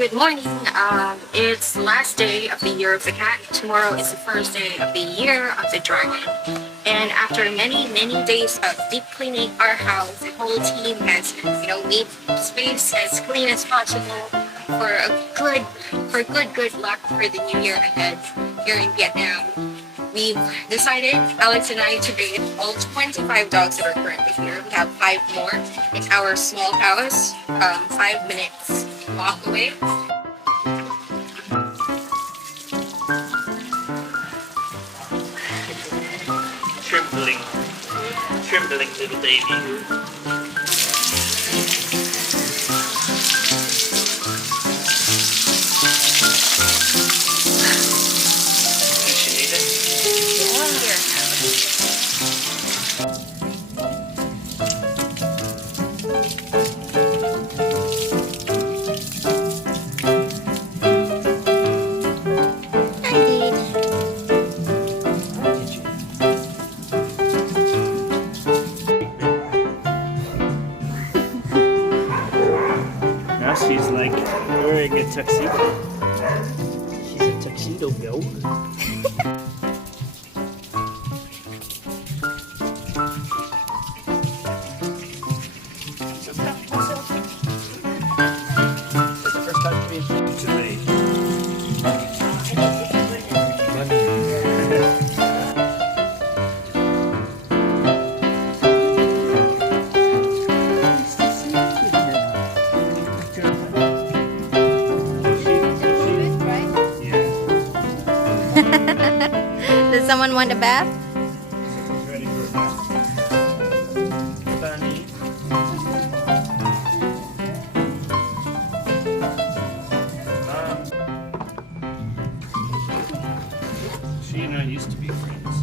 Good morning. It's the last day of the year of the cat. Tomorrow is the first day of the year of the dragon. And after many days of deep cleaning our house, the whole team has, made space as clean as possible for good luck for the new year ahead here in Vietnam. We've decided, Alex and I, to bathe all 25 dogs that are currently here. We have 5 more in our small house, 5 minutes walk away. Trembling little baby. Appreciate it. Now she's like wearing a tuxedo. She's a tuxedo girl. It's the first time to be today. Does someone want a bath? She's ready for a bath. Bunny. She and I used to be friends.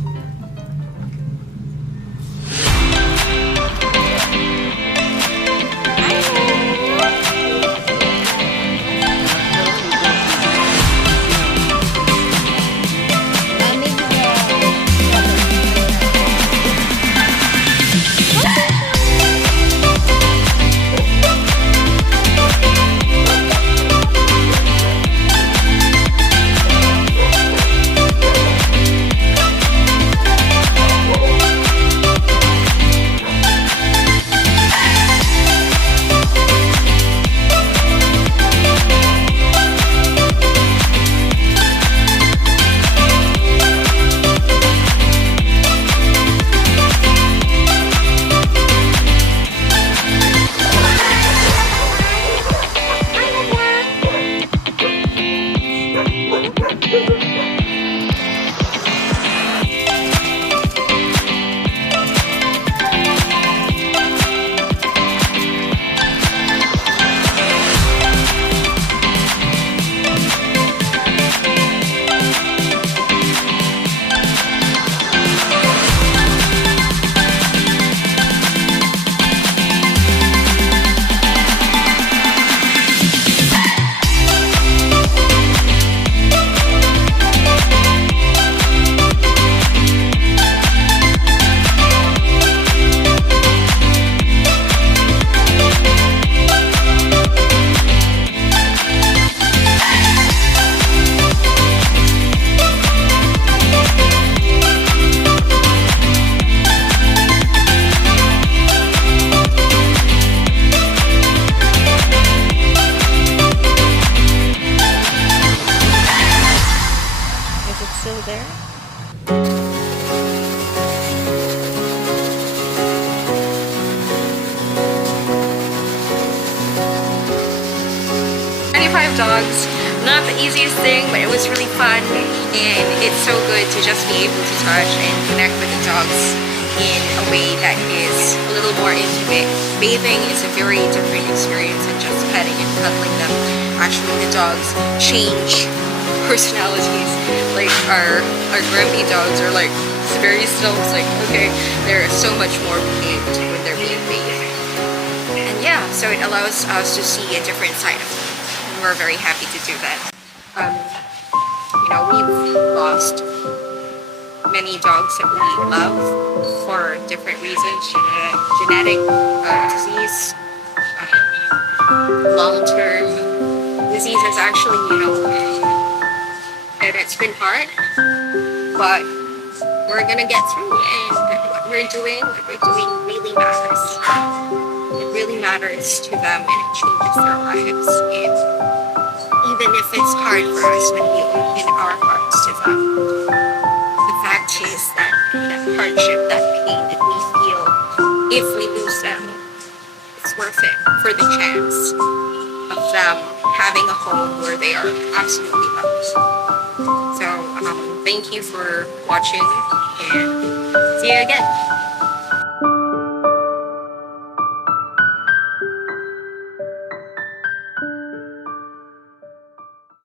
Is it still there? Dogs. Not the easiest thing, but it was really fun, and it's so good to just be able to touch and connect with the dogs in a way that is a little more intimate. Bathing is a very different experience than just petting and cuddling them. Actually, the dogs change personalities. Like our grumpy dogs are like very still. It's like, okay, they're so much more behaved when they're being bathed. And yeah, so it allows us to see a different side of them. We're very happy to do that. We've lost many dogs that we love for different reasons, genetic disease, long-term disease is actually, and it's been hard, but we're gonna get through, and what we're doing really matters. It really matters to them, and it changes their lives. And even if it's hard for us when we open our hearts to them, the fact is that hardship, that pain that we feel if we lose them, it's worth it for the chance of them having a home where they are absolutely loved. So thank you for watching, and see you again.